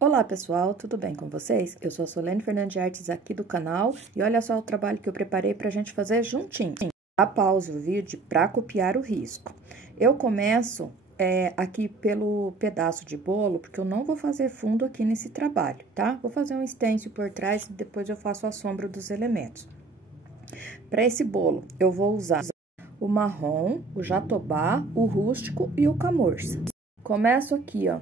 Olá pessoal, tudo bem com vocês? Eu sou a Solene Fernandes de Artes aqui do canal e olha só o trabalho que eu preparei pra gente fazer juntinho. Dá pause o vídeo para copiar o risco. Eu começo aqui pelo pedaço de bolo, porque eu não vou fazer fundo aqui nesse trabalho, tá? Vou fazer um stencil por trás e depois eu faço a sombra dos elementos. Para esse bolo, eu vou usar o marrom, o jatobá, o rústico e o camurça. Começo aqui, ó,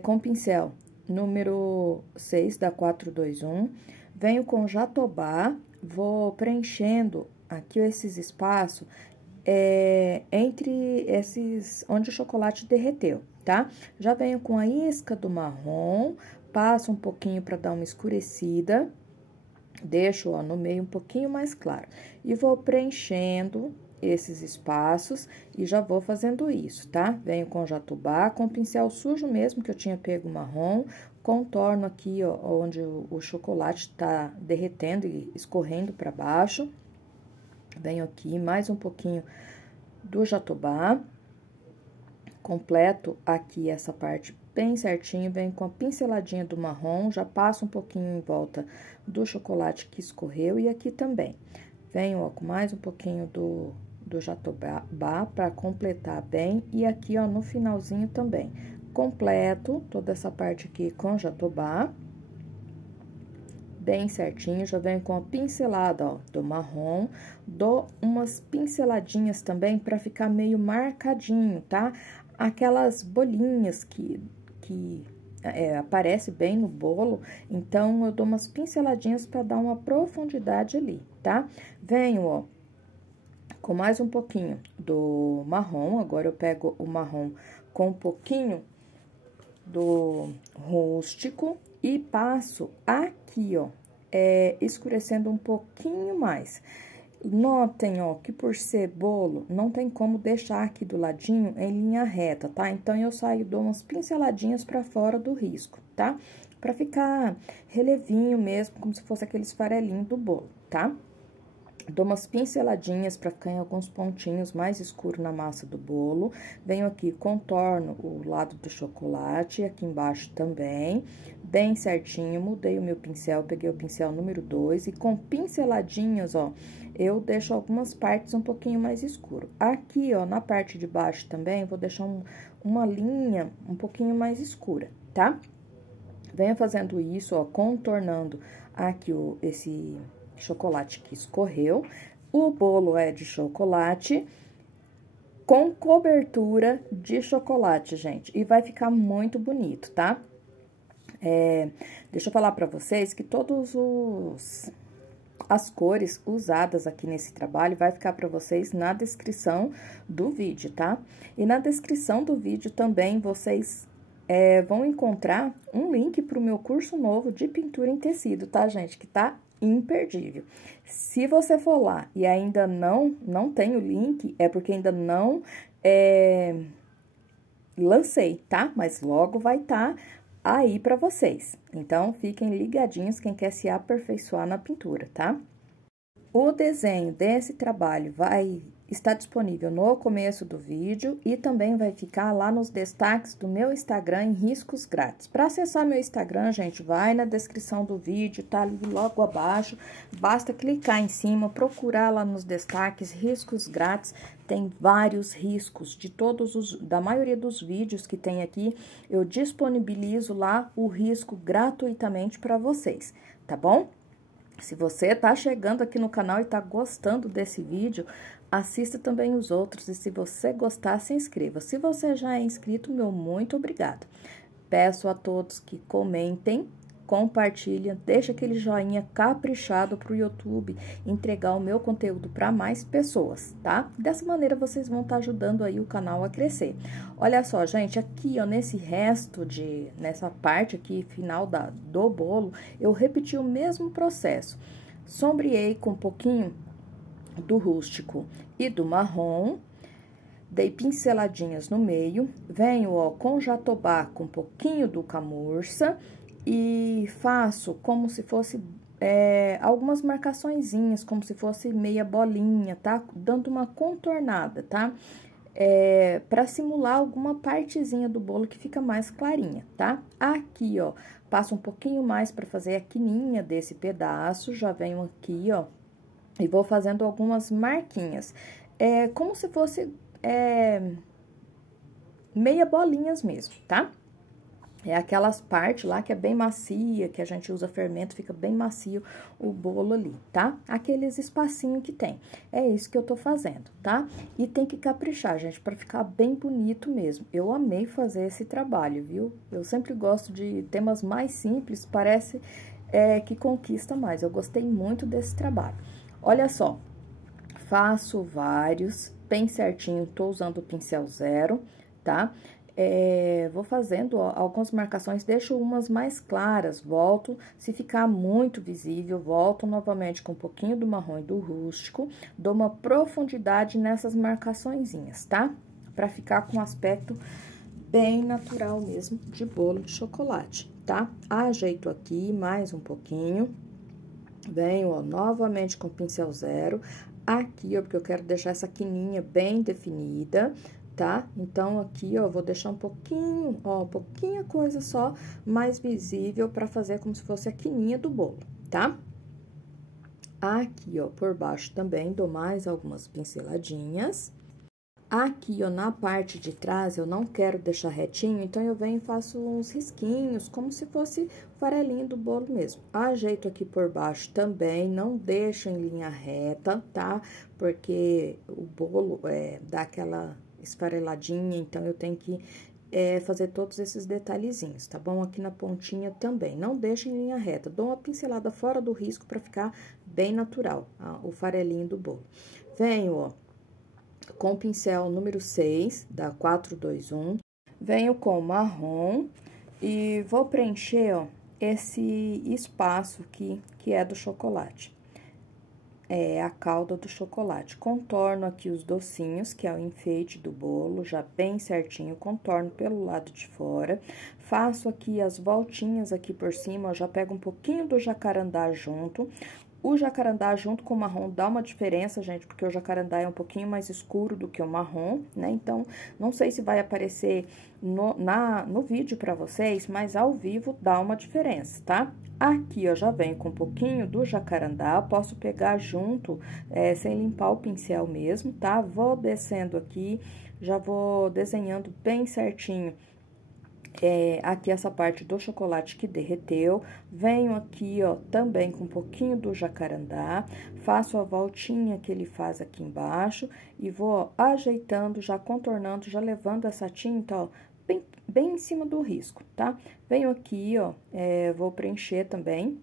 com o pincel número 6 da 421, venho com jatobá, vou preenchendo aqui esses espaços entre esses onde o chocolate derreteu, tá? Já venho com a isca do marrom, passo um pouquinho para dar uma escurecida, deixo, ó, no meio um pouquinho mais claro, e vou preenchendo esses espaços e já vou fazendo isso, tá? Venho com jatobá, com pincel sujo mesmo, que eu tinha pego marrom, contorno aqui, ó, onde o chocolate tá derretendo e escorrendo para baixo. Venho aqui, mais um pouquinho do jatobá, completo aqui essa parte bem certinho, venho com a pinceladinha do marrom, já passo um pouquinho em volta do chocolate que escorreu e aqui também. Venho, ó, com mais um pouquinho do jatobá para completar bem e aqui, ó, no finalzinho também. Completo toda essa parte aqui com jatobá, bem certinho, já venho com a pincelada, ó, do marrom, dou umas pinceladinhas também para ficar meio marcadinho, tá? Aquelas bolinhas que aparece bem no bolo, então eu dou umas pinceladinhas para dar uma profundidade ali, tá? Venho, ó, com mais um pouquinho do marrom, agora eu pego o marrom com um pouquinho do rústico e passo aqui, ó, escurecendo um pouquinho mais. Notem, ó, que por ser bolo, não tem como deixar aqui do ladinho em linha reta, tá? Então, eu saio, dou umas pinceladinhas pra fora do risco, tá? Pra ficar relevinho mesmo, como se fosse aqueles farelinhos do bolo, tá? Dou umas pinceladinhas para ficar em alguns pontinhos mais escuros na massa do bolo. Venho aqui, contorno o lado do chocolate, aqui embaixo também, bem certinho. Mudei o meu pincel, peguei o pincel número 2 e com pinceladinhas, ó, eu deixo algumas partes um pouquinho mais escuro. Aqui, ó, na parte de baixo também, vou deixar uma linha um pouquinho mais escura, tá? Venho fazendo isso, ó, contornando aqui esse chocolate que escorreu. O bolo é de chocolate com cobertura de chocolate, gente, e vai ficar muito bonito, tá? Deixa eu falar pra vocês que as cores usadas aqui nesse trabalho vai ficar para vocês na descrição do vídeo, tá? E na descrição do vídeo também vocês vão encontrar um link para o meu curso novo de pintura em tecido, tá, gente? Que tá imperdível. Se você for lá e ainda não tem o link, é porque ainda não lancei, tá? Mas logo vai estar aí para vocês. Então, fiquem ligadinhos quem quer se aperfeiçoar na pintura, tá? O desenho desse trabalho vai estar disponível no começo do vídeo e também vai ficar lá nos destaques do meu Instagram em riscos grátis. Para acessar meu Instagram, gente, vai na descrição do vídeo, tá ali logo abaixo, basta clicar em cima, procurar lá nos destaques riscos grátis. Tem vários riscos da maioria dos vídeos que tem aqui, eu disponibilizo lá o risco gratuitamente para vocês, tá bom? Se você tá chegando aqui no canal e tá gostando desse vídeo, assista também os outros e se você gostar, se inscreva. Se você já é inscrito, meu muito obrigado. Peço a todos que comentem, compartilhem, deixa aquele joinha caprichado pro YouTube entregar o meu conteúdo para mais pessoas, tá? Dessa maneira, vocês vão estar ajudando aí o canal a crescer. Olha só, gente, aqui, ó, nessa parte aqui, final do bolo, eu repeti o mesmo processo. Sombreei com um pouquinho do rústico e do marrom, dei pinceladinhas no meio, venho, ó, com jatobá com um pouquinho do camurça e faço como se fosse algumas marcaçõezinhas, como se fosse meia bolinha, tá? Dando uma contornada, tá? para simular alguma partezinha do bolo que fica mais clarinha, tá? Aqui, ó, passo um pouquinho mais para fazer a quininha desse pedaço, já venho aqui, ó, e vou fazendo algumas marquinhas. Como se fosse meia bolinhas mesmo, tá? É aquelas partes lá que é bem macia, que a gente usa fermento, fica bem macio o bolo ali, tá? Aqueles espacinhos que tem. É isso que eu tô fazendo, tá? E tem que caprichar, gente, pra ficar bem bonito mesmo. Eu amei fazer esse trabalho, viu? Eu sempre gosto de temas mais simples, parece que conquista mais. Eu gostei muito desse trabalho. Olha só, faço vários, bem certinho, tô usando o pincel 0, tá? Vou fazendo algumas marcações, deixo umas mais claras, volto, se ficar muito visível, volto novamente com um pouquinho do marrom e do rústico, dou uma profundidade nessas marcaçõezinhas, tá? Pra ficar com um aspecto bem natural mesmo de bolo de chocolate, tá? Ajeito aqui mais um pouquinho, venho, ó, novamente com o pincel 0, aqui, ó, porque eu quero deixar essa quininha bem definida, tá? Então, aqui, ó, vou deixar um pouquinho, ó, pouquinha coisa só mais visível pra fazer como se fosse a quininha do bolo, tá? Aqui, ó, por baixo também dou mais algumas pinceladinhas. Aqui, ó, na parte de trás, eu não quero deixar retinho, então, eu venho e faço uns risquinhos, como se fosse o farelinho do bolo mesmo. Ajeito aqui por baixo também, não deixo em linha reta, tá? Porque o bolo dá aquela esfareladinha, então, eu tenho que fazer todos esses detalhezinhos, tá bom? Aqui na pontinha também, não deixo em linha reta, dou uma pincelada fora do risco pra ficar bem natural, o farelinho do bolo. Venho, ó, com o pincel número 6, da 421, venho com o marrom e vou preencher, ó, esse espaço aqui, que é do chocolate. A calda do chocolate. Contorno aqui os docinhos, que é o enfeite do bolo, já bem certinho, contorno pelo lado de fora. Faço aqui as voltinhas aqui por cima, ó, já pego um pouquinho do jacarandá junto. O jacarandá junto com o marrom dá uma diferença, gente, porque o jacarandá é um pouquinho mais escuro do que o marrom, né? Então, não sei se vai aparecer no vídeo pra vocês, mas ao vivo dá uma diferença, tá? Aqui, ó, já venho com um pouquinho do jacarandá, posso pegar junto, sem limpar o pincel mesmo, tá? Vou descendo aqui, já vou desenhando bem certinho. Aqui essa parte do chocolate que derreteu, venho aqui, ó, também com um pouquinho do jacarandá, faço a voltinha que ele faz aqui embaixo e vou, ó, ajeitando, já contornando, já levando essa tinta, ó, bem em cima do risco, tá? Venho aqui, ó, vou preencher também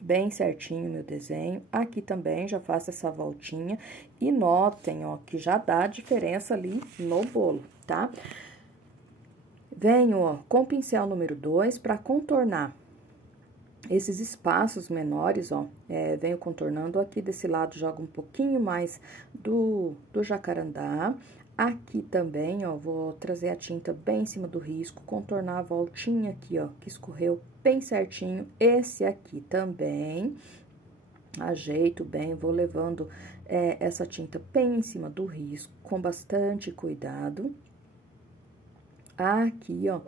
bem certinho meu desenho, aqui também já faço essa voltinha e notem, ó, que já dá diferença ali no bolo, tá? Venho, ó, com o pincel número 2 para contornar esses espaços menores, ó, venho contornando aqui desse lado, jogo um pouquinho mais do jacarandá. Aqui também, ó, vou trazer a tinta bem em cima do risco, contornar a voltinha aqui, ó, que escorreu bem certinho. Esse aqui também, ajeito bem, vou levando essa tinta bem em cima do risco, com bastante cuidado. Aqui, ó,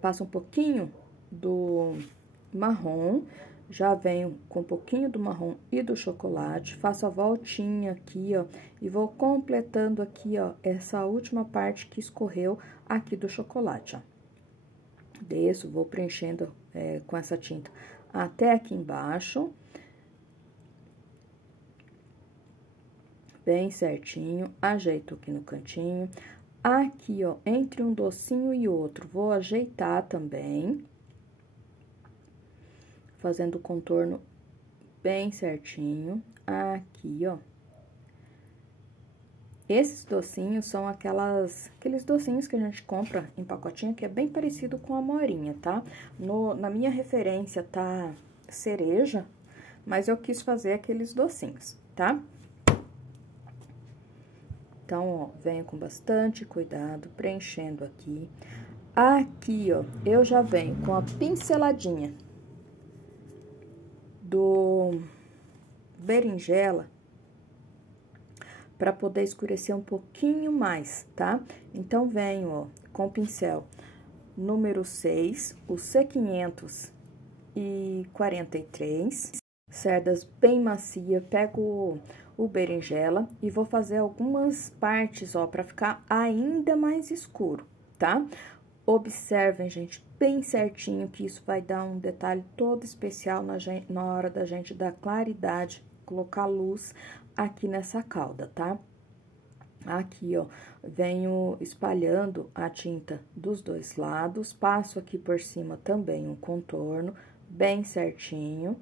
passo um pouquinho do marrom, já venho com um pouquinho do marrom e do chocolate, faço a voltinha aqui, ó, e vou completando aqui, ó, essa última parte que escorreu aqui do chocolate, ó. Desço, vou preenchendo com essa tinta até aqui embaixo. Bem certinho, ajeito aqui no cantinho. Aqui, ó, entre um docinho e outro, vou ajeitar também, fazendo o contorno bem certinho. Aqui, ó. Esses docinhos são aqueles docinhos que a gente compra em pacotinho, que é bem parecido com a morinha, tá? Na minha referência tá cereja, mas eu quis fazer aqueles docinhos, tá? Então, ó, venho com bastante cuidado, preenchendo aqui. Aqui, ó, eu já venho com a pinceladinha do berinjela para poder escurecer um pouquinho mais, tá? Então, venho, ó, com o pincel número 6, o C543, cerdas bem macia, pego o berinjela e vou fazer algumas partes, ó, para ficar ainda mais escuro, tá? Observem, gente, bem certinho, que isso vai dar um detalhe todo especial na hora da gente dar claridade, colocar luz aqui nessa cauda, tá? Aqui, ó, venho espalhando a tinta dos dois lados, passo aqui por cima também um contorno bem certinho.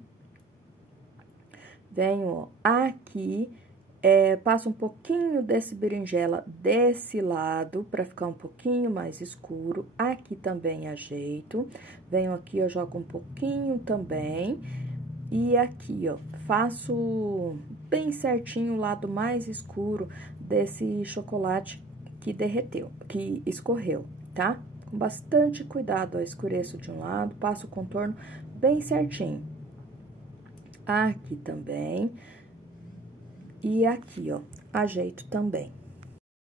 Venho, ó, aqui, passo um pouquinho desse berinjela desse lado, pra ficar um pouquinho mais escuro. Aqui também ajeito. Venho aqui, eu jogo um pouquinho também. E aqui, ó, faço bem certinho o lado mais escuro desse chocolate que derreteu, que escorreu, tá? Com bastante cuidado, ó, escureço de um lado, passo o contorno bem certinho. Aqui também. E aqui, ó, ajeito também.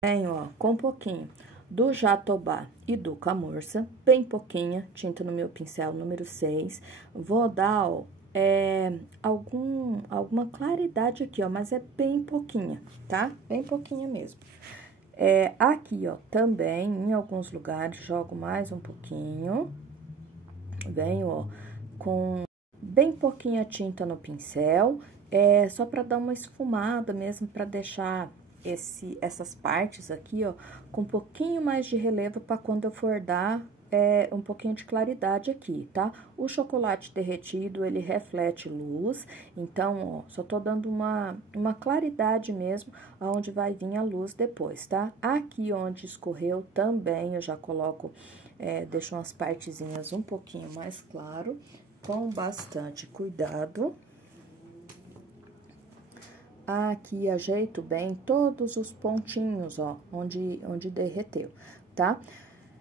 Venho, ó, com um pouquinho do Jatobá e do Camurça, bem pouquinha, tinta no meu pincel número 6. Vou dar, ó, alguma claridade aqui, ó, mas é bem pouquinha, tá? Bem pouquinha mesmo. Aqui, ó, também, em alguns lugares, jogo mais um pouquinho. Venho, ó, com bem pouquinha tinta no pincel, só pra dar uma esfumada mesmo, pra deixar essas partes aqui, ó, com um pouquinho mais de relevo pra quando eu for dar um pouquinho de claridade aqui, tá? O chocolate derretido, ele reflete luz, então, ó, só tô dando uma claridade mesmo, aonde vai vir a luz depois, tá? Aqui onde escorreu também, eu já coloco, deixo umas partezinhas um pouquinho mais claro, com bastante cuidado. Aqui, ajeito bem todos os pontinhos, ó, onde derreteu, tá?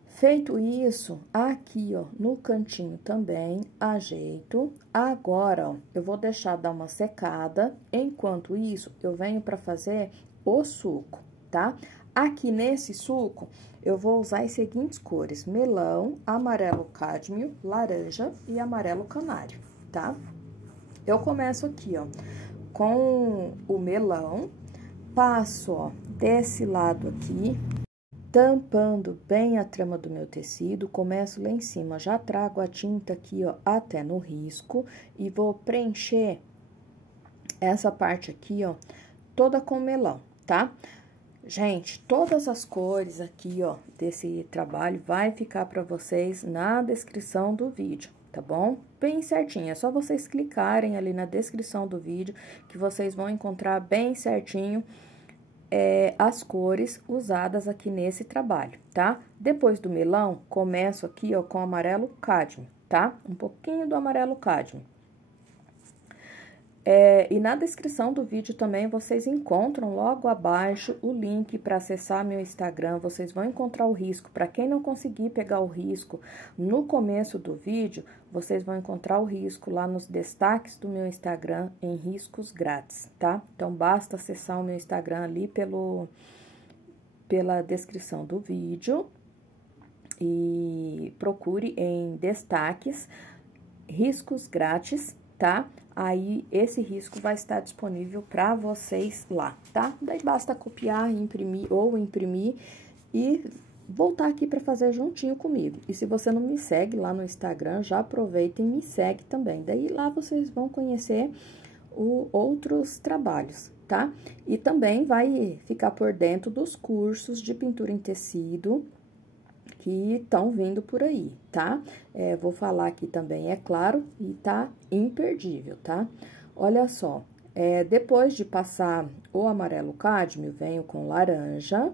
Feito isso, aqui, ó, no cantinho também, ajeito. Agora, ó, eu vou deixar dar uma secada. Enquanto isso, eu venho pra fazer o suco, tá? Aqui nesse suco, eu vou usar as seguintes cores: melão, amarelo cádmio, laranja e amarelo canário, tá? Eu começo aqui, ó, com o melão, passo, ó, desse lado aqui, tampando bem a trama do meu tecido, começo lá em cima, já trago a tinta aqui, ó, até no risco e vou preencher essa parte aqui, ó, toda com melão, tá? Gente, todas as cores aqui, ó, desse trabalho vai ficar pra vocês na descrição do vídeo, tá bom? Bem certinho, é só vocês clicarem ali na descrição do vídeo que vocês vão encontrar bem certinho as cores usadas aqui nesse trabalho, tá? Depois do melão, começo aqui, ó, com amarelo cádmio, tá? Um pouquinho do amarelo cádmio. E na descrição do vídeo também vocês encontram logo abaixo o link para acessar meu Instagram. Vocês vão encontrar o risco. Para quem não conseguir pegar o risco no começo do vídeo, vocês vão encontrar o risco lá nos destaques do meu Instagram em riscos grátis, tá? Então, basta acessar o meu Instagram ali pela descrição do vídeo e procure em destaques riscos grátis, tá? Aí, esse risco vai estar disponível para vocês lá, tá? Daí, basta copiar, imprimir e voltar aqui para fazer juntinho comigo. E se você não me segue lá no Instagram, já aproveita e me segue também. Daí, lá vocês vão conhecer outros trabalhos, tá? E também vai ficar por dentro dos cursos de pintura em tecido que estão vindo por aí, tá? Vou falar aqui também, é claro, e tá imperdível, tá? Olha só, depois de passar o amarelo cádmio, venho com laranja,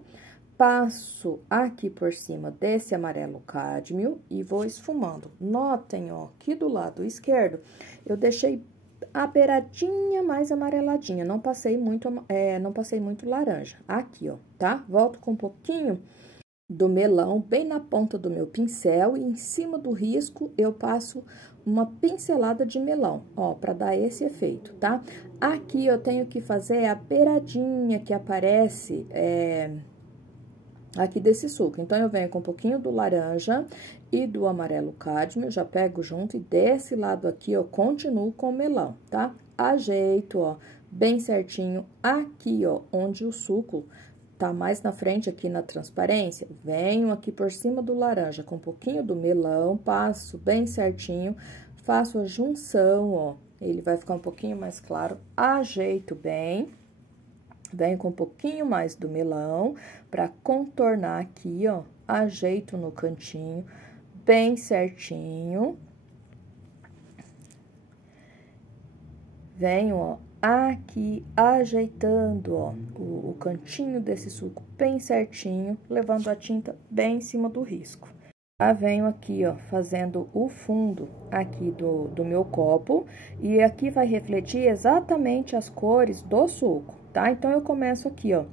passo aqui por cima desse amarelo cádmio e vou esfumando. Notem, ó, que do lado esquerdo eu deixei a beiradinha mais amareladinha, não passei muito laranja. Aqui, ó, tá? Volto com um pouquinho do melão bem na ponta do meu pincel e em cima do risco eu passo uma pincelada de melão, ó, para dar esse efeito, tá? Aqui eu tenho que fazer a beiradinha que aparece aqui desse suco. Então, eu venho com um pouquinho do laranja e do amarelo cádmio, já pego junto e desse lado aqui eu continuo com o melão, tá? Ajeito, ó, bem certinho aqui, ó, onde o suco tá mais na frente aqui na transparência, venho aqui por cima do laranja com um pouquinho do melão, passo bem certinho, faço a junção, ó, ele vai ficar um pouquinho mais claro, ajeito bem, venho com um pouquinho mais do melão para contornar aqui, ó, ajeito no cantinho, bem certinho. Venho, ó, aqui ajeitando, ó, o cantinho desse suco bem certinho, levando a tinta bem em cima do risco. Já venho aqui, ó, fazendo o fundo aqui do meu copo, e aqui vai refletir exatamente as cores do suco, tá? Então, eu começo aqui, ó,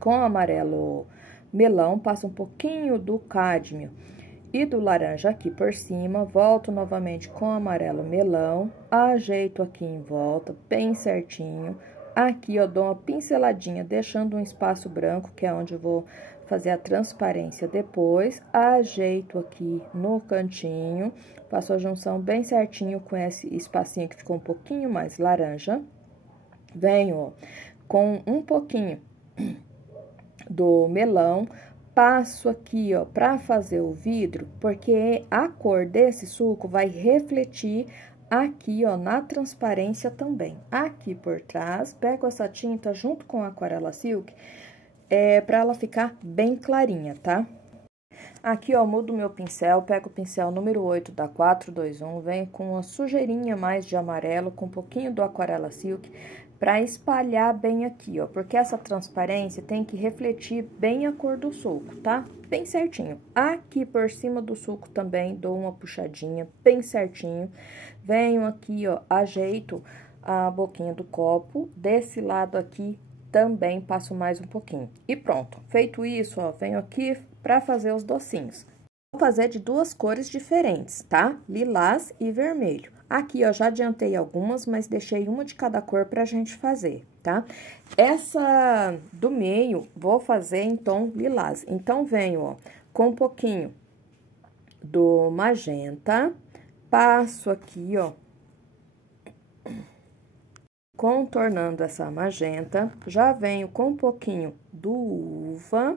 com o amarelo melão, passo um pouquinho do cádmio e do laranja aqui por cima, volto novamente com o amarelo melão, ajeito aqui em volta, bem certinho. Aqui, eu dou uma pinceladinha, deixando um espaço branco, que é onde eu vou fazer a transparência depois. Ajeito aqui no cantinho, faço a junção bem certinho com esse espacinho que ficou um pouquinho mais laranja. Venho, ó, com um pouquinho do melão, passo aqui, ó, pra fazer o vidro, porque a cor desse suco vai refletir aqui, ó, na transparência também. Aqui por trás, pego essa tinta junto com a aquarela silk, pra ela ficar bem clarinha, tá? Aqui, ó, mudo meu pincel, pego o pincel número 8 da 421, venho com uma sujeirinha mais de amarelo, com um pouquinho do aquarela silk, para espalhar bem aqui, ó, porque essa transparência tem que refletir bem a cor do suco, tá? Bem certinho. Aqui por cima do suco também dou uma puxadinha bem certinho. Venho aqui, ó, ajeito a boquinha do copo, desse lado aqui também passo mais um pouquinho. E pronto. Feito isso, ó, venho aqui para fazer os docinhos. Vou fazer de duas cores diferentes, tá? Lilás e vermelho. Aqui, ó, já adiantei algumas, mas deixei uma de cada cor pra gente fazer, tá? Essa do meio, vou fazer em tom lilás. Então, venho, ó, com um pouquinho do magenta, passo aqui, ó, contornando essa magenta, já venho com um pouquinho do uva,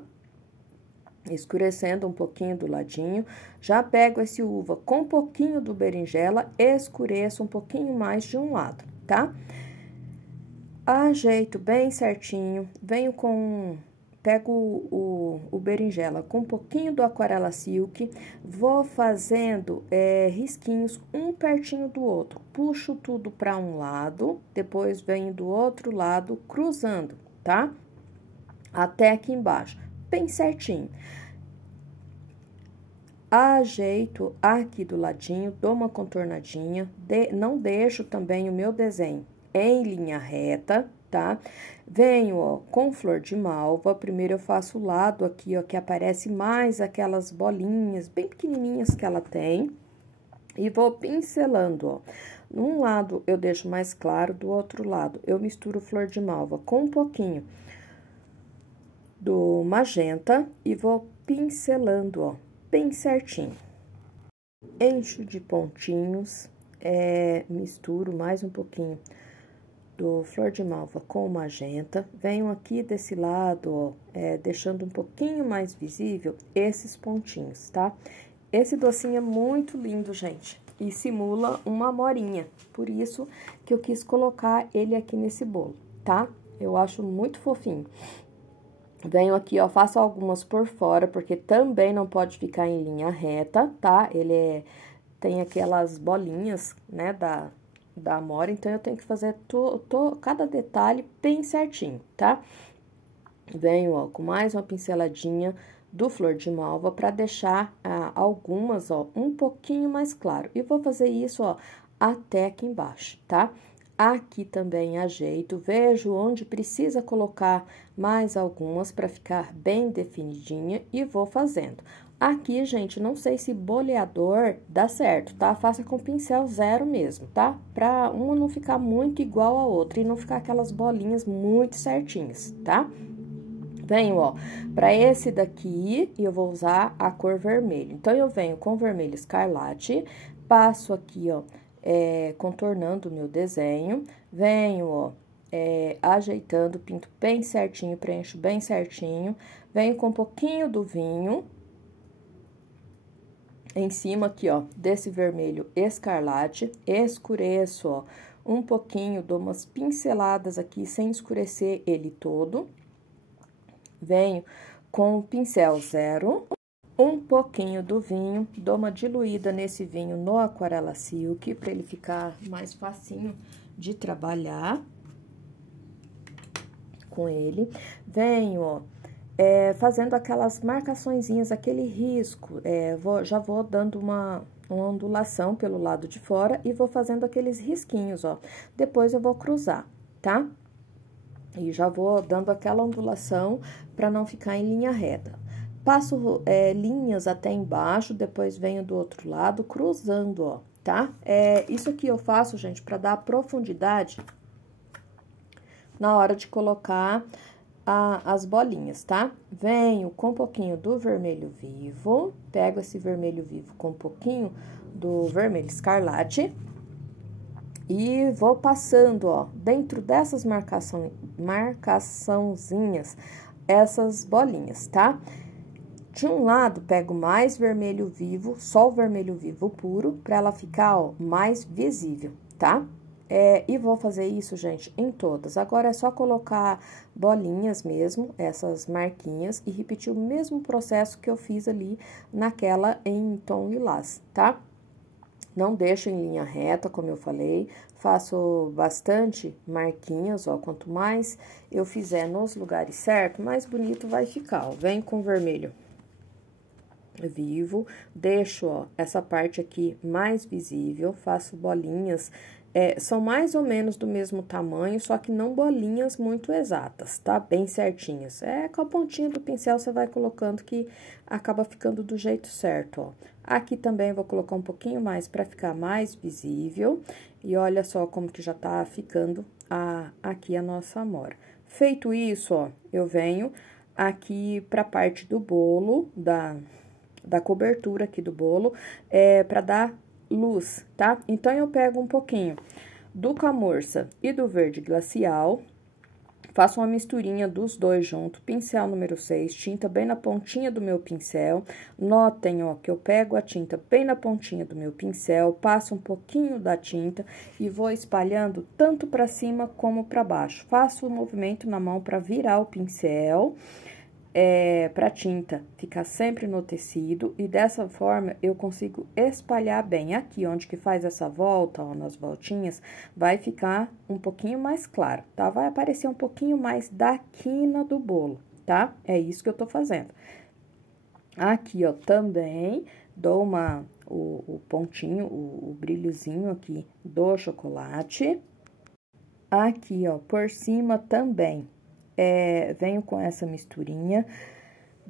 escurecendo um pouquinho do ladinho, já pego esse uva com um pouquinho do berinjela, escureço um pouquinho mais de um lado, tá? Ajeito bem certinho, venho com... Pego o berinjela com um pouquinho do aquarela silk, vou fazendo risquinhos um pertinho do outro, puxo tudo para um lado, depois venho do outro lado, cruzando, tá? Até aqui embaixo, bem certinho. Ajeito aqui do ladinho, dou uma contornadinha, não deixo também o meu desenho em linha reta, tá? Venho, ó, com flor de malva, primeiro eu faço o lado aqui, ó, que aparece mais aquelas bolinhas bem pequenininhas que ela tem, e vou pincelando, ó. Num lado eu deixo mais claro, do outro lado eu misturo flor de malva com um pouquinho do magenta e vou pincelando, ó, bem certinho. Encho de pontinhos, misturo mais um pouquinho do flor de malva com o magenta. Venho aqui desse lado, ó, deixando um pouquinho mais visível esses pontinhos, tá? Esse docinho é muito lindo, gente, e simula uma amorinha, por isso que eu quis colocar ele aqui nesse bolo, tá? Eu acho muito fofinho. Venho aqui, ó, faço algumas por fora, porque também não pode ficar em linha reta, tá? Ele tem aquelas bolinhas, né, da amora, então eu tenho que fazer cada detalhe bem certinho, tá? Venho, ó, com mais uma pinceladinha do flor de malva para deixar algumas, ó, um pouquinho mais claro. E vou fazer isso, ó, até aqui embaixo, tá? Aqui também ajeito, vejo onde precisa colocar mais algumas para ficar bem definidinha e vou fazendo. Aqui, gente, não sei se boleador dá certo, tá? Faça com pincel zero mesmo, tá? Pra uma não ficar muito igual a outra e não ficar aquelas bolinhas muito certinhas, tá? Venho, ó, pra esse daqui, eu vou usar a cor vermelho. Então, eu venho com vermelho escarlate, passo aqui, ó, contornando o meu desenho, venho, ó, ajeitando, pinto bem certinho, preencho bem certinho, venho com um pouquinho do vinho em cima aqui, ó, desse vermelho escarlate, escureço, ó, um pouquinho, dou umas pinceladas aqui sem escurecer ele todo. Venho com o pincel zero, um pouquinho do vinho, dou uma diluída nesse vinho no Aquarela Silk, para ele ficar mais facinho de trabalhar com ele. Venho, ó, fazendo aquelas marcaçõezinhas, aquele risco, já vou dando uma ondulação pelo lado de fora e vou fazendo aqueles risquinhos, ó. Depois eu vou cruzar, tá? E já vou dando aquela ondulação para não ficar em linha reta. Passo linhas até embaixo, depois venho do outro lado, cruzando, ó, tá? Isso aqui eu faço, gente, para dar profundidade na hora de colocar as bolinhas, tá? Venho com um pouquinho do vermelho vivo, pego esse vermelho vivo com um pouquinho do vermelho escarlate e vou passando, ó, dentro dessas marcaçãozinhas, essas bolinhas, tá? De um lado, pego mais vermelho vivo, só o vermelho vivo puro, pra ela ficar, ó, mais visível, tá? E vou fazer isso, gente, em todas. Agora, é só colocar bolinhas mesmo, essas marquinhas, e repetir o mesmo processo que eu fiz ali naquela em tom lilás, tá? Não deixo em linha reta, como eu falei, faço bastante marquinhas, ó, quanto mais eu fizer nos lugares certos, mais bonito vai ficar, ó. Vem com vermelho vivo, deixo, ó, essa parte aqui mais visível, faço bolinhas, são mais ou menos do mesmo tamanho, só que não bolinhas muito exatas, tá? Bem certinhas. Com a pontinha do pincel você vai colocando que acaba ficando do jeito certo, ó. Aqui também vou colocar um pouquinho mais para ficar mais visível, e olha só como que já tá ficando aqui a nossa amora. Feito isso, ó, eu venho aqui pra parte do bolo, da cobertura aqui do bolo, para dar luz, tá? Então, eu pego um pouquinho do camurça e do verde glacial, faço uma misturinha dos dois junto, pincel número 6, tinta bem na pontinha do meu pincel. Notem, ó, que eu pego a tinta bem na pontinha do meu pincel, passo um pouquinho da tinta e vou espalhando tanto para cima como para baixo. Faço o movimento na mão para virar o pincel, para tinta ficar sempre no tecido, e dessa forma eu consigo espalhar bem. Aqui onde que faz essa volta, ó, nas voltinhas, vai ficar um pouquinho mais claro, tá? Vai aparecer um pouquinho mais da quina do bolo, tá? É isso que eu tô fazendo. Aqui, ó, também dou o pontinho, o brilhozinho aqui do chocolate. Aqui, ó, por cima também. Venho com essa misturinha,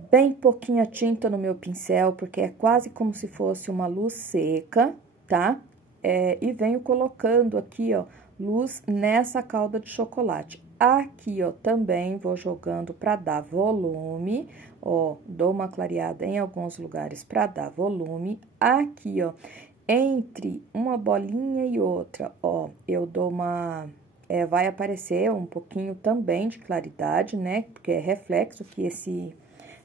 bem pouquinha tinta no meu pincel, porque é quase como se fosse uma luz seca, tá? E venho colocando aqui, ó, luz nessa calda de chocolate. Aqui, ó, também vou jogando para dar volume, ó, dou uma clareada em alguns lugares para dar volume. Aqui, ó, entre uma bolinha e outra, ó, eu dou uma... vai aparecer um pouquinho também de claridade, né? Porque é reflexo que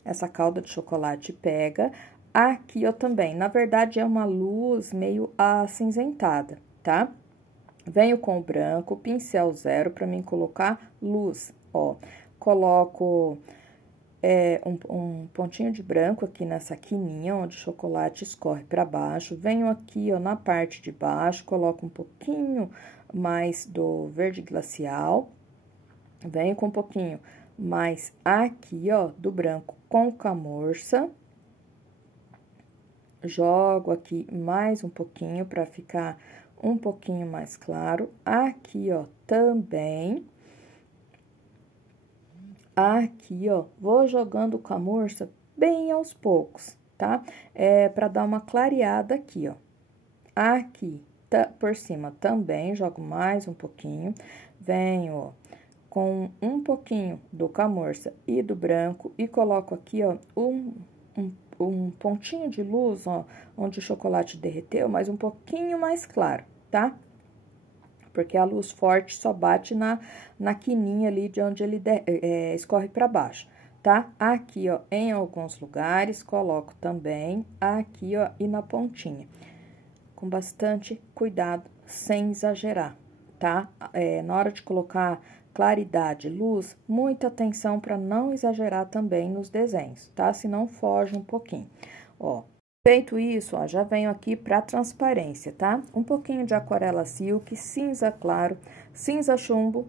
essa calda de chocolate pega. Aqui eu também, na verdade, é uma luz meio acinzentada, tá? Venho com o branco, pincel zero para mim colocar luz, ó. Coloco um pontinho de branco aqui nessa quininha, onde o chocolate escorre para baixo. Venho aqui, ó, na parte de baixo, coloco um pouquinho mais do verde glacial, venho com um pouquinho mais aqui, ó, do branco com camurça, Jogo aqui mais um pouquinho para ficar um pouquinho mais claro. Aqui, ó, também. Aqui, ó, vou jogando com a morsa bem aos poucos, tá? Para dar uma clareada aqui, ó. Aqui, por cima também, jogo mais um pouquinho. Venho, ó, com um pouquinho do camurça e do branco e coloco aqui, ó, um pontinho de luz, ó, onde o chocolate derreteu, mas um pouquinho mais claro, tá? Porque a luz forte só bate na quininha ali de onde ele escorre para baixo, tá? Aqui, ó, em alguns lugares, coloco também aqui, ó, e na pontinha. Com bastante cuidado, sem exagerar, tá? Na hora de colocar claridade, luz, muita atenção para não exagerar também nos desenhos, tá? Senão foge um pouquinho, ó. Feito isso, ó, já venho aqui para transparência, tá? Um pouquinho de aquarela silk, cinza claro, cinza chumbo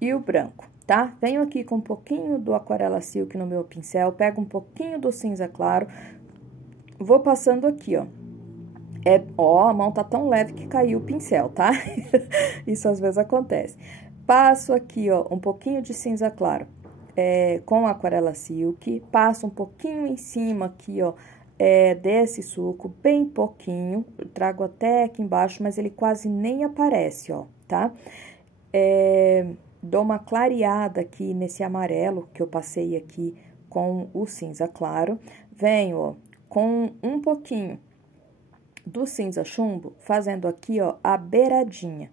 e o branco, tá? Venho aqui com um pouquinho do aquarela silk no meu pincel, pego um pouquinho do cinza claro, vou passando aqui, ó. Ó, a mão tá tão leve que caiu o pincel, tá? Isso às vezes acontece. Passo aqui, ó, um pouquinho de cinza claro com aquarela silk, passo um pouquinho em cima aqui, ó, desse suco, bem pouquinho, eu trago até aqui embaixo, mas ele quase nem aparece, ó, tá? Dou uma clareada aqui nesse amarelo que eu passei aqui com o cinza claro, venho, ó, com um pouquinho do cinza chumbo, fazendo aqui, ó, a beiradinha.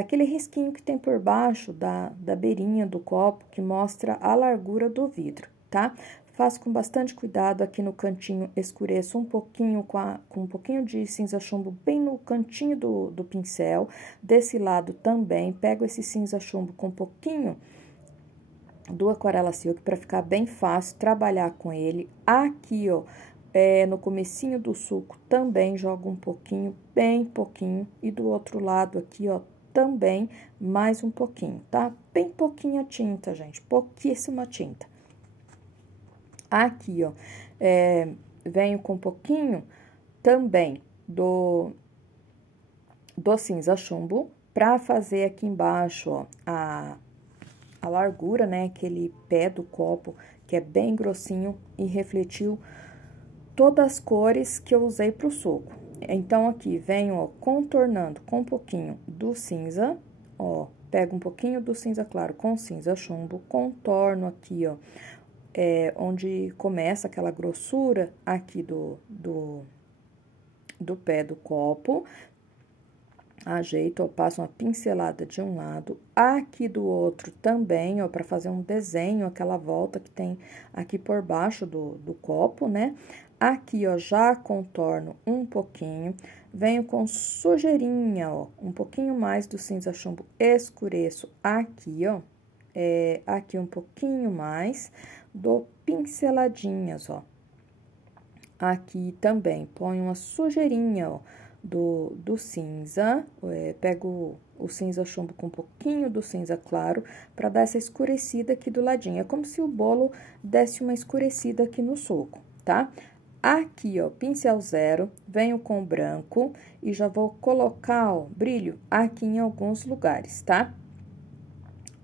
Aquele risquinho que tem por baixo da beirinha do copo, que mostra a largura do vidro, tá? Faço com bastante cuidado aqui no cantinho, escureço um pouquinho com um pouquinho de cinza chumbo bem no cantinho do pincel. Desse lado também, pego esse cinza chumbo com um pouquinho do aquarela silk para ficar bem fácil trabalhar com ele. Aqui, ó, no comecinho do suco também jogo um pouquinho, bem pouquinho. E do outro lado aqui, ó, também mais um pouquinho, tá? Bem pouquinha tinta, gente, pouquíssima tinta. Aqui, ó, venho com um pouquinho também do cinza chumbo pra fazer aqui embaixo, ó, a largura, né, aquele pé do copo que é bem grossinho e refletiu todas as cores que eu usei pro suco. Então, aqui, venho, ó, contornando com um pouquinho do cinza, ó, pego um pouquinho do cinza claro com cinza chumbo, contorno aqui, ó, onde começa aquela grossura aqui do pé do copo, ajeito, ó, passo uma pincelada de um lado, aqui do outro também, ó, para fazer um desenho, aquela volta que tem aqui por baixo do copo, né? Aqui, ó, já contorno um pouquinho, venho com sujeirinha, ó, um pouquinho mais do cinza chumbo, escureço aqui, ó, aqui um pouquinho mais, dou pinceladinhas, ó. Aqui também ponho uma sujeirinha, ó, do cinza, pego o cinza chumbo com um pouquinho do cinza claro, para dar essa escurecida aqui do ladinho. É como se o bolo desse uma escurecida aqui no suco, tá? Aqui, ó, pincel zero, venho com o branco e já vou colocar, ó, brilho aqui em alguns lugares, tá?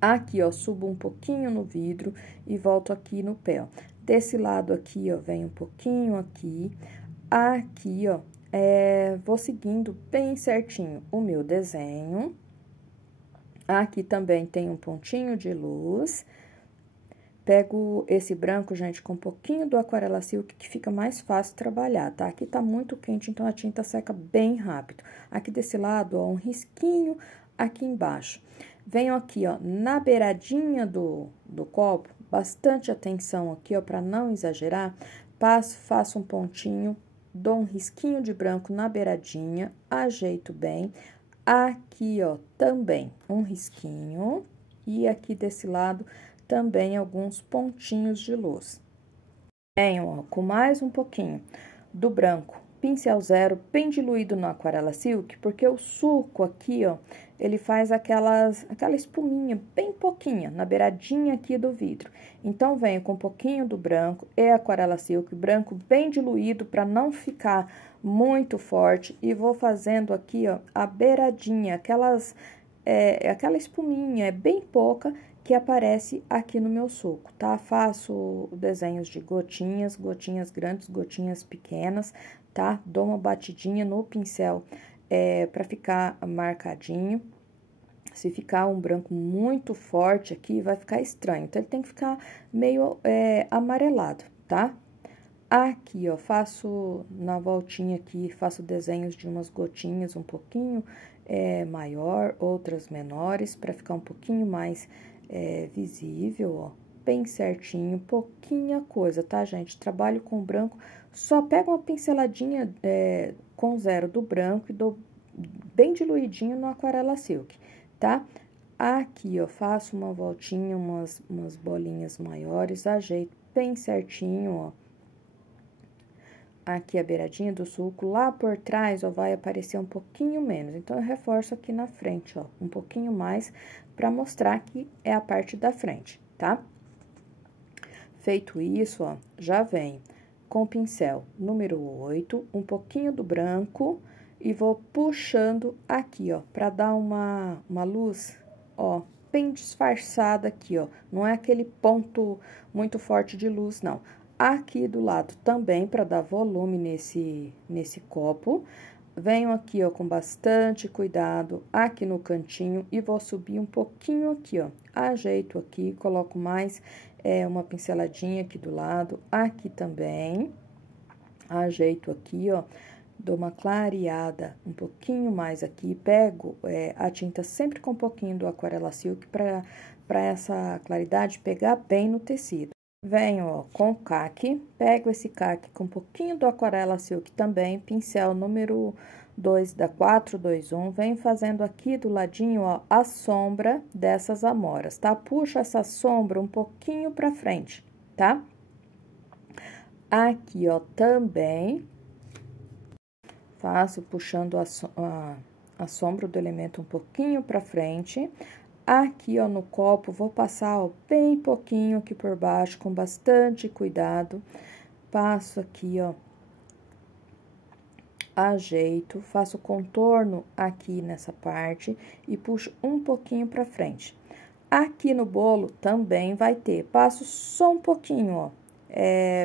Aqui, ó, subo um pouquinho no vidro e volto aqui no pé, ó. Desse lado aqui, ó, venho um pouquinho aqui. Aqui, ó, vou seguindo bem certinho o meu desenho. Aqui também tem um pontinho de luz. Pego esse branco, gente, com um pouquinho do aquarela silk, que fica mais fácil trabalhar, tá? Aqui tá muito quente, então a tinta seca bem rápido. Aqui desse lado, ó, um risquinho aqui embaixo. Venho aqui, ó, na beiradinha do copo, bastante atenção aqui, ó, pra não exagerar. Faço um pontinho, dou um risquinho de branco na beiradinha, ajeito bem. Aqui, ó, também um risquinho. E aqui desse lado também alguns pontinhos de luz. Venho, ó, com mais um pouquinho do branco pincel zero bem diluído na aquarela silk, porque o suco aqui, ó, ele faz aquela espuminha bem pouquinha, na beiradinha aqui do vidro. Então, venho com um pouquinho do branco e aquarela silk, branco bem diluído para não ficar muito forte. E vou fazendo aqui, ó, a beiradinha, aquela espuminha, é bem pouca, que aparece aqui no meu suco, tá? Faço desenhos de gotinhas, gotinhas grandes, gotinhas pequenas, tá? Dou uma batidinha no pincel para ficar marcadinho. Se ficar um branco muito forte aqui, vai ficar estranho. Então, ele tem que ficar meio amarelado, tá? Aqui, ó, faço na voltinha aqui, faço desenhos de umas gotinhas um pouquinho maior, outras menores, para ficar um pouquinho mais visível, ó, bem certinho, pouquinha coisa, tá, gente? Trabalho com branco, só pego uma pinceladinha com zero do branco e dou bem diluidinho no aquarela silk, tá? Aqui, ó, faço uma voltinha, umas bolinhas maiores, ajeito bem certinho, ó. Aqui a beiradinha do suco, lá por trás, ó, vai aparecer um pouquinho menos. Então, eu reforço aqui na frente, ó, um pouquinho mais, pra mostrar que é a parte da frente, tá? Feito isso, ó, já vem com o pincel número 8, um pouquinho do branco e vou puxando aqui, ó, pra dar uma luz, ó, bem disfarçada aqui, ó. Não é aquele ponto muito forte de luz, não. Aqui do lado também, para dar volume nesse copo. Venho aqui, ó, com bastante cuidado aqui no cantinho e vou subir um pouquinho aqui, ó. Ajeito aqui, coloco mais uma pinceladinha aqui do lado, aqui também. Ajeito aqui, ó, dou uma clareada um pouquinho mais aqui, pego a tinta sempre com um pouquinho do aquarela silk para essa claridade pegar bem no tecido. Venho, ó, com o caque, pego esse caque com um pouquinho do aquarela silk também, pincel número 2 da 421, venho fazendo aqui do ladinho, ó, a sombra dessas amoras, tá? Puxo essa sombra um pouquinho pra frente, tá? Aqui, ó, também faço puxando a sombra do elemento um pouquinho pra frente. Aqui, ó, no copo, vou passar, ó, bem pouquinho aqui por baixo, com bastante cuidado. Passo aqui, ó, ajeito, faço contorno aqui nessa parte e puxo um pouquinho pra frente. Aqui no bolo também vai ter, passo só um pouquinho, ó,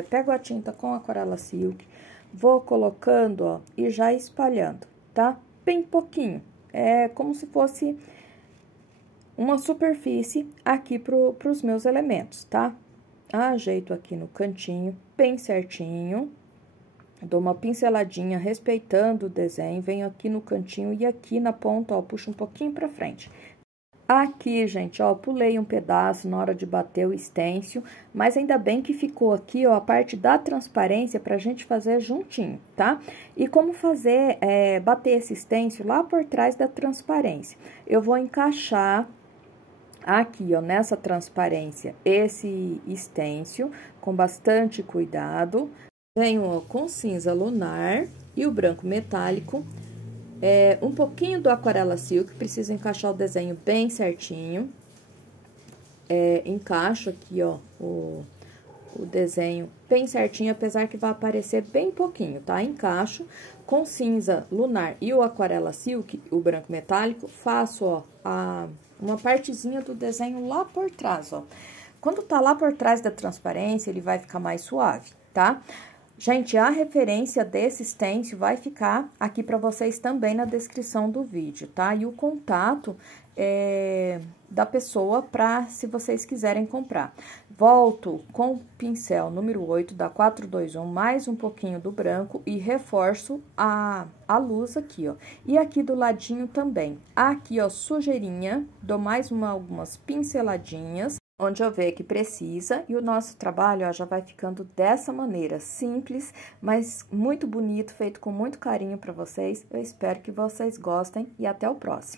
pego a tinta com aquarela silk, vou colocando, ó, e já espalhando, tá? Bem pouquinho, como se fosse uma superfície aqui pros meus elementos, tá? Ajeito aqui no cantinho, bem certinho. Dou uma pinceladinha respeitando o desenho, venho aqui no cantinho e aqui na ponta, ó, puxo um pouquinho pra frente. Aqui, gente, ó, pulei um pedaço na hora de bater o stencil, mas ainda bem que ficou aqui, ó, a parte da transparência pra gente fazer juntinho, tá? E como fazer, bater esse stencil lá por trás da transparência? Eu vou encaixar aqui, ó, nessa transparência, esse stencil, com bastante cuidado. Venho, ó, com cinza lunar e o branco metálico, um pouquinho do aquarela silk, preciso encaixar o desenho bem certinho. Encaixo aqui, ó, o desenho bem certinho, apesar que vai aparecer bem pouquinho, tá? Encaixo com cinza lunar e o aquarela silk, o branco metálico, faço, ó, uma partezinha do desenho lá por trás, ó. Quando tá lá por trás da transparência, ele vai ficar mais suave, tá? Gente, a referência desse stencil vai ficar aqui para vocês também na descrição do vídeo, tá? E o contato da pessoa para se vocês quiserem comprar. Volto com o pincel número 8 da 421, mais um pouquinho do branco e reforço a luz aqui, ó. E aqui do ladinho também. Aqui, ó, sujeirinha, dou mais algumas pinceladinhas, onde eu ver que precisa, e o nosso trabalho, ó, já vai ficando dessa maneira, simples, mas muito bonito, feito com muito carinho para vocês. Eu espero que vocês gostem e até o próximo.